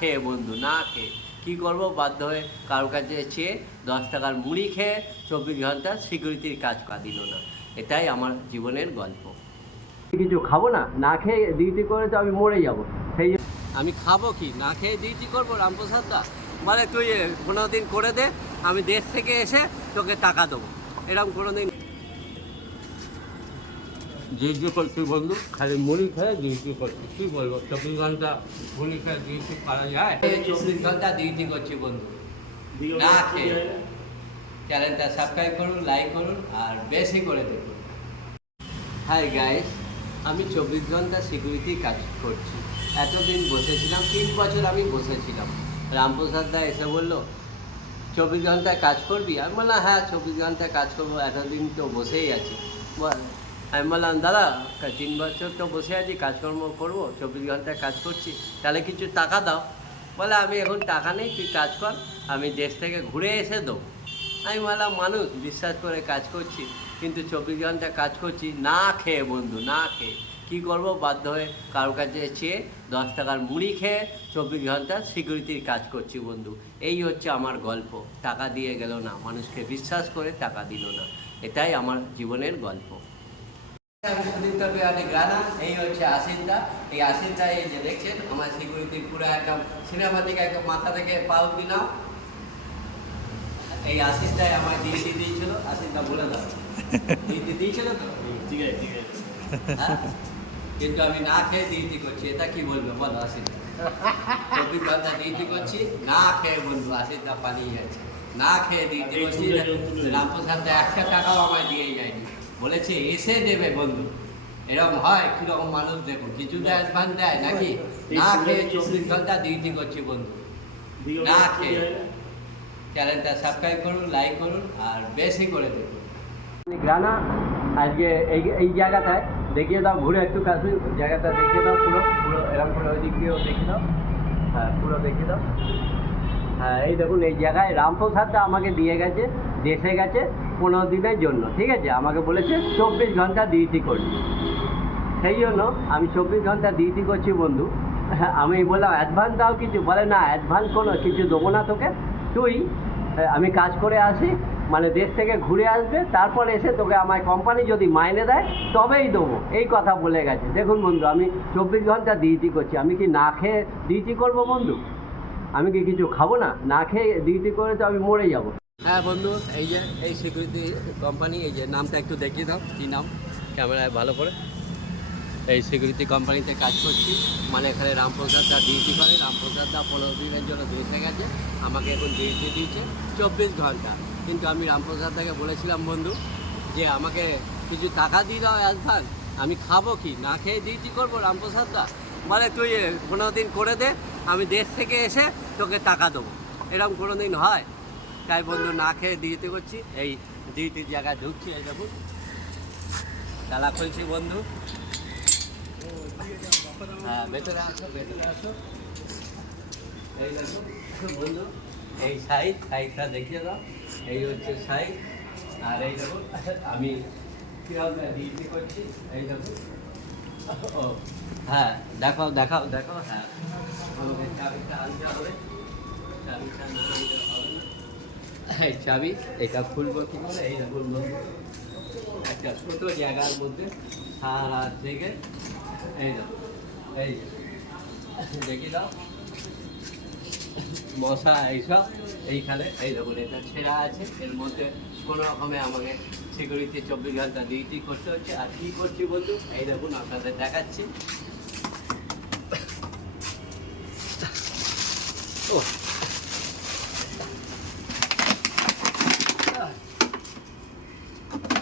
খেয়ে বন্ধু, না খেয়ে কী করবো, বাধ্য হয়ে কারোর কাছে চেয়ে 10 টাকার মুড়ি খেয়ে 24 ঘন্টা সিকিউরিটির কাজ দিল না। এটাই আমার জীবনের গল্প। কিছু খাবো না, না খেয়ে ডিউটি করে তো আমি মরে যাব। সেই আমি খাবো কি, না খেয়ে ডিউটি করবো? রামপ্রসাদদা বলে তুই 15 দিন করে দে, আমি দেশ থেকে এসে তোকে টাকা দেবো। এরকম কোনো দিন ডিউটি করছি বন্ধু, খালি মুড়ি খেয়ে ডিউটি করছি। কী বলবো, 24 ঘন্টা মুড়ি খেয়ে ডিউটি করা যায়? 24 ঘন্টা ডিউটি করছি বন্ধু, না খেয়ে। চ্যানেলটা সাবস্ক্রাইব করুন, লাইক করুন আর বেশি করে দেখুন। হাই গাইস, আমি 24 ঘন্টা সিকিউরিটি কাজ করছি। এতদিন বসেছিলাম, 3 বছর আমি বসেছিলাম। রামপ্রসাদদা এসে বললো 24 ঘন্টায় কাজ করবি? আমি বললাম হ্যাঁ 24 ঘন্টায় কাজ করবো, এতদিন তো বসেই আছি। আমি বললাম দাদা 3 বছর তো বসে আছি, কাজকর্ম করবো, 24 ঘন্টায় কাজ করছি, তাহলে কিছু টাকা দাও। বলে আমি এখন টাকা নেই, তুই কাজ কর, আমি দেশ থেকে ঘুরে এসে দেবো। আমি বললাম মানুষ বিশ্বাস করে কাজ করছি, কিন্তু 24 ঘন্টা কাজ করছি না খেয়ে বন্ধু, না খেয়ে কী করবো, বাধ্য হয়ে কারোর কাছে চেয়ে 10 টাকার মুড়ি খেয়ে 24 ঘন্টা সিকিউরিটির কাজ করছি বন্ধু। এই হচ্ছে আমার গল্প। টাকা দিয়ে গেল না, মানুষকে বিশ্বাস করে টাকা দিল না। এটাই আমার জীবনের গল্প। আমি সুদীপ্ত বিহারী গানা, এই হচ্ছে আসিনদা। এই আসিনদা এই যে দেখছেন আমার সিকিউরিটির পুরো একদম সিনেমা থেকে একদম মাথা থেকে পাও দিলাম। এই আসিনদাই আমার ডিউটি দিয়েছিল। আসিনদা বলে দাও, ডিউটি দিয়েছিল তো? ঠিক আছে ঠিক আছে। হ্যাঁ, কিন্তু আমি না খেয়ে ডিউটি করছি, এটা কি বলবে বলো আসিনদা? 24 ঘন্টা ডিউটি করছি না খেয়ে বন্ধু। আসিনদা পালিয়ে যাচ্ছে, না খেয়ে ডিউটি করছি। রামপ্রসাদদা 100 টাকাও আমায় দিয়ে যায়নি, বলেছে এসে দেবে বন্ধু। এরকম হয় কীরকম মানুষ দেখুন, কিছুটা অ্যাডভান্স দেয় নাকি? না খেয়ে 24 ঘন্টা ডিউটি করছি বন্ধু, না খেয়ে। চ্যানেলটা সাবস্ক্রাইব করুন, লাইক করুন আর বেশি করে দেখুন। গানা আজকে এই জায়গাটায় দেখিয়ে দাও, ঘুরে একটু কাশ্মীর জায়গাটা দেখিয়ে দাও, পুরো পুরো এরকম করে ওই দিক দিয়েও দেখিয়ে দাও। হ্যাঁ পুরো দেখিয়ে দাও। হ্যাঁ এই দেখুন, এই জায়গায় রামপ্রসাদদা আমাকে দিয়ে গেছে, দেশে গেছে 15 দিনের জন্য, ঠিক আছে? আমাকে বলেছে 24 ঘন্টা ডিউটি করছি, সেই জন্য আমি 24 ঘন্টা ডিউটি করছি বন্ধু। আমি বললাম অ্যাডভান্স দাও কিছু, বলে না অ্যাডভান্স কোনো কিছু দেবো না তোকে, তুই আমি কাজ করে আসি, মানে দেশ থেকে ঘুরে আসবে, তারপর এসে তোকে আমার কোম্পানি যদি মাইনে দেয় তবেই দেবো, এই কথা বলে গেছে। দেখুন বন্ধু, আমি 24 ঘন্টা ডিউটি করছি, আমি কি না খেয়ে ডিউটি করবো বন্ধু? আমি কি কিছু খাবো না? না খেয়ে ডিউটি করে তো আমি মরে যাব। হ্যাঁ বন্ধু, এই যে এই সিকিউরিটি কোম্পানি, এই যে নামটা একটু দেখিয়ে দাও, কী নাম ক্যামেরায় ভালো করে। এই সিকিউরিটি কোম্পানিতে কাজ করছি, মানে এখানে রামপ্রসাদদা ডিউটি করে। রামপ্রসাদদা 15 দিনের জন্য দেশে গেছে, আমাকে এখন ডিউটি দিয়েছে 24 ঘন্টা। কিন্তু আমি রামপ্রসাদদাকে বলেছিলাম বন্ধু যে আমাকে কিছু টাকা দিয়ে দাও অ্যাডভান্স, আমি খাবো কি, না খেয়ে ডিউটি করবো? রামপ্রসাদদা বলে তুই 15 দিন করে দে, আমি দেশ থেকে এসে তোকে টাকা দেবো। এরকম কোনো দিন হয়? তাই বন্ধু না খেয়ে ডিউটি করছি, এই ডিউটির জায়গায় ঢুকছি। এই দেখুন তালা খুলছি বন্ধু। হ্যাঁ ভেতরে আসো, ভেতরে আসো। এই দেখো বন্ধু, এই সাইডটা দেখিয়ে দাও, এই হচ্ছে সাইড। আর এই দেখো আমি কিরকম ডিউটি করছি, এই দেখো। ও হ্যাঁ দেখাও দেখাও দেখাও। হ্যাঁ আমাকে চাবিটা আনতে হবে, চাবিটা না আনতে হবে না। এই চাবি, এটা খুলবো কী করে? এই দেখুন বন্ধু, একটা ছোটো জায়গার মধ্যে সারা থেকে এই দেখো, এই দেখি দাও মশা এইসব এইখানে। এই দেখুন এটা ছেঁড়া আছে, এর মধ্যে কোনো রকমে আমাকে সিকিউরিটি 24 ঘন্টা ডিউটি করতে হচ্ছে। আর কী করছি বন্ধু, এই দেখুন আপনাদের দেখাচ্ছি। ও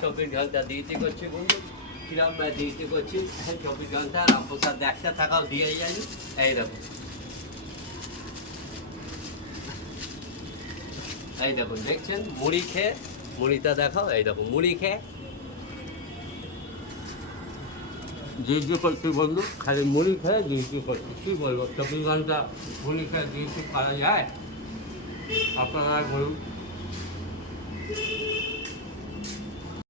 24 ঘন্টা ডিউটি করছি বন্ধু, কিরম ডিউটি করছি 24 ঘন্টা। রামপ্রসাদ 100 টাকাও দিয়ে যায়নি। এই দেখুন, এই দেখুন দেখছেন মুড়ি খেয়ে, মুড়িটা দেখাও, এই দেখুন মুড়ি খেয়ে ডিউটি করছি বন্ধু, খালি মুড়ি খেয়ে ডিউটি করছি। কী বলবো, 24 ঘন্টা মুড়ি খেয়ে ডিউটি করা যায়? আপনারা বলুন।